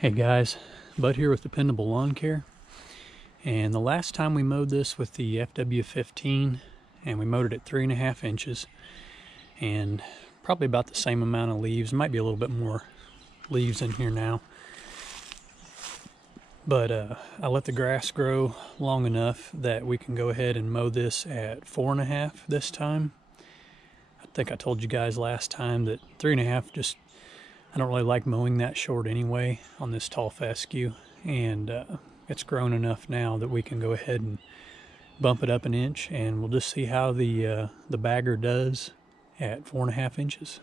Hey guys, Bud here with Dependable Lawn Care. And the last time we mowed this with the FW15, and we mowed it at 3.5 inches, and probably about the same amount of leaves. Might be a little bit more leaves in here now. But I let the grass grow long enough that we can go ahead and mow this at 4.5 this time. I think I told you guys last time that 3.5 just, I don't really like mowing that short anyway on this tall fescue, and it's grown enough now that we can go ahead and bump it up an inch, and we'll just see how the bagger does at 4.5 inches.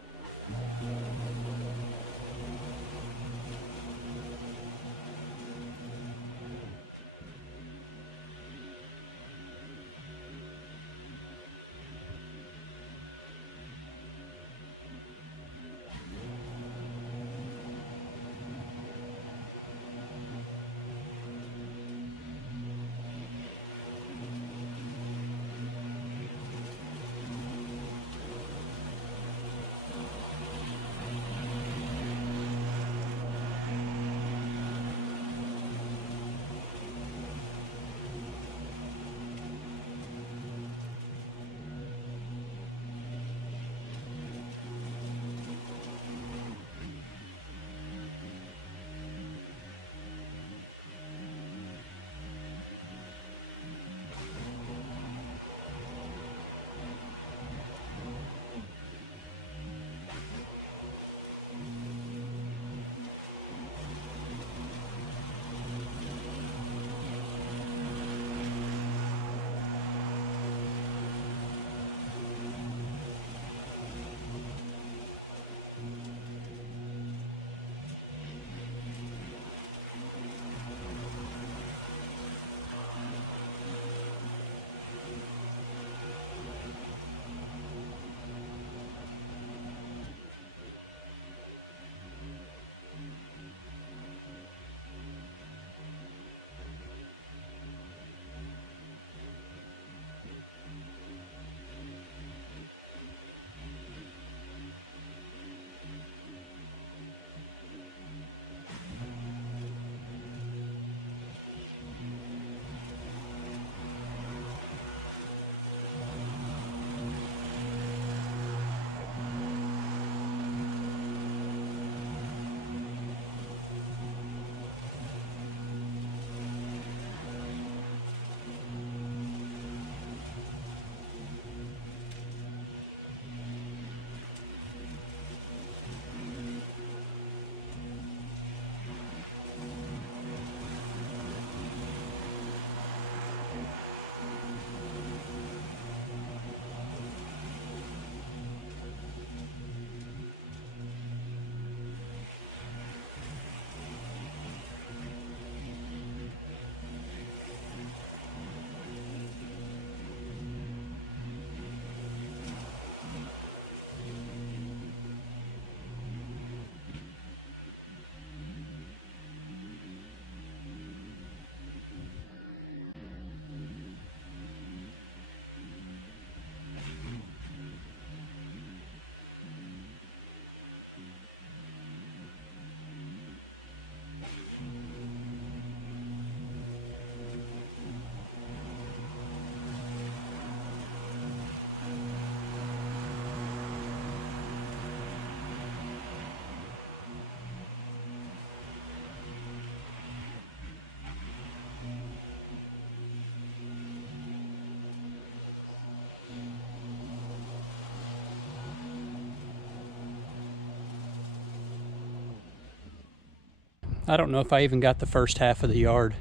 I don't know if I even got the first half of the yard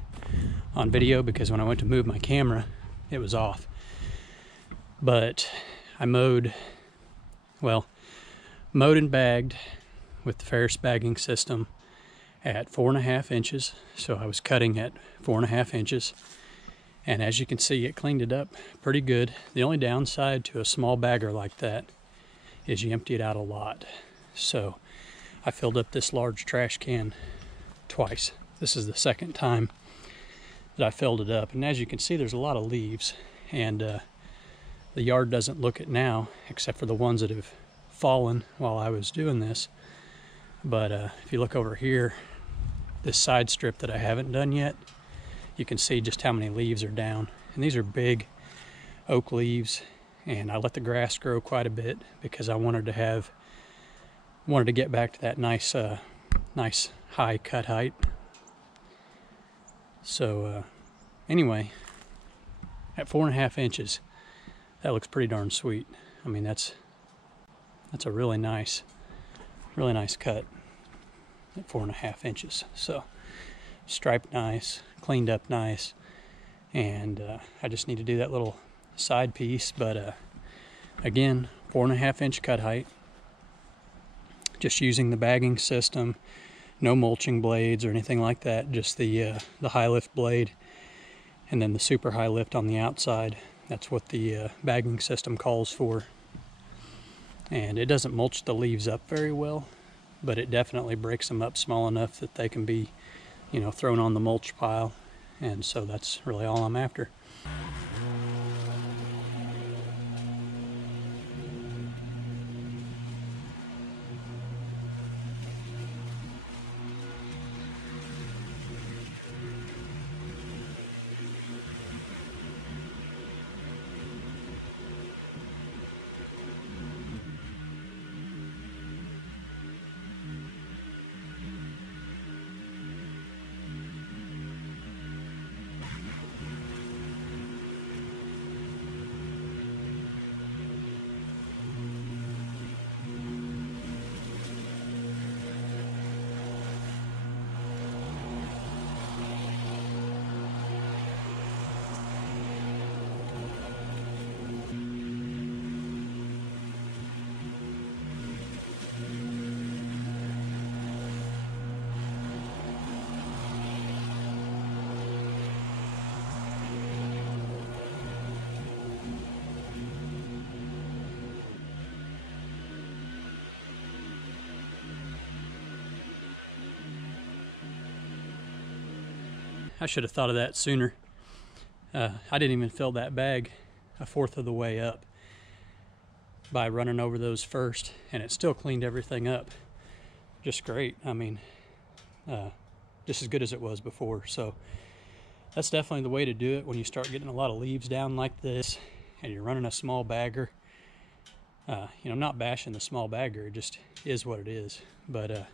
on video, because when I went to move my camera, it was off. But I mowed and bagged with the Ferris bagging system at 4.5 inches. So I was cutting at 4.5 inches. And as you can see, it cleaned it up pretty good. The only downside to a small bagger like that is you empty it out a lot. So I filled up this large trash can twice. This is the second time that I filled it up, and as you can see, there's a lot of leaves, and the yard doesn't look it now, except for the ones that have fallen while I was doing this. But if you look over here, this side strip that I haven't done yet, you can see just how many leaves are down. And these are big oak leaves, and I let the grass grow quite a bit because I wanted to get back to that nice high cut height. So anyway, at 4.5 inches, that looks pretty darn sweet. I mean, that's a really nice cut at 4.5 inches. So striped nice, cleaned up nice, and I just need to do that little side piece. But again, 4.5 inch cut height, just using the bagging system, no mulching blades or anything like that, just the high lift blade and then the super high lift on the outside. That's what the bagging system calls for. And it doesn't mulch the leaves up very well, but it definitely breaks them up small enough that they can be, you know, thrown on the mulch pile. And so that's really all I'm after. I should have thought of that sooner. I didn't even fill that bag 1/4 of the way up by running over those first, and it still cleaned everything up just great. I mean, just as good as it was before. So that's definitely the way to do it when you start getting a lot of leaves down like this and you're running a small bagger. You know, I'm not bashing the small bagger, it just is what it is. But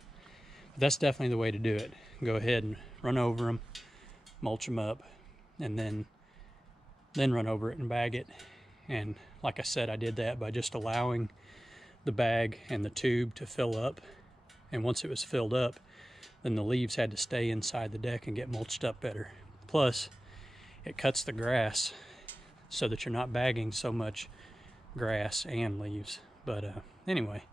that's definitely the way to do it. Go ahead and run over them, mulch them up, and then run over it and bag it. And like I said, I did that by just allowing the bag and the tube to fill up. And once it was filled up, then the leaves had to stay inside the deck and get mulched up better. Plus, it cuts the grass so that you're not bagging so much grass and leaves. But anyway,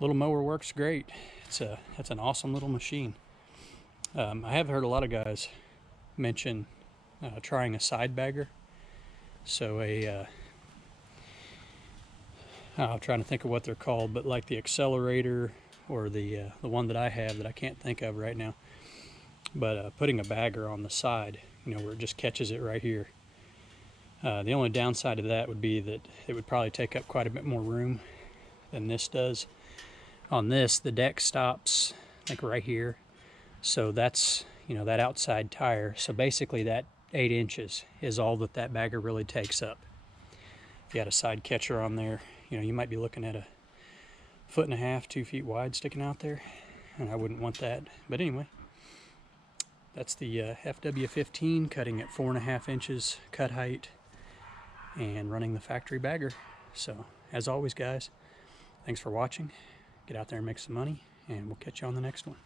little mower works great. It's an awesome little machine. I have heard a lot of guys mention trying a side bagger. So I'm trying to think of what they're called, but like the accelerator or the one that I have that I can't think of right now. But putting a bagger on the side, you know, where it just catches it right here. The only downside of that would be that it would probably take up quite a bit more room than this does. On this, the deck stops like right here. So that's, you know, that outside tire. So basically that 8 inches is all that bagger really takes up. If you had a side catcher on there, you know, you might be looking at 1.5 feet, 2 feet wide sticking out there, and I wouldn't want that. But anyway, that's the FW15 cutting at 4.5 inches cut height and running the factory bagger. So as always, guys, thanks for watching. Get out there and make some money, and we'll catch you on the next one.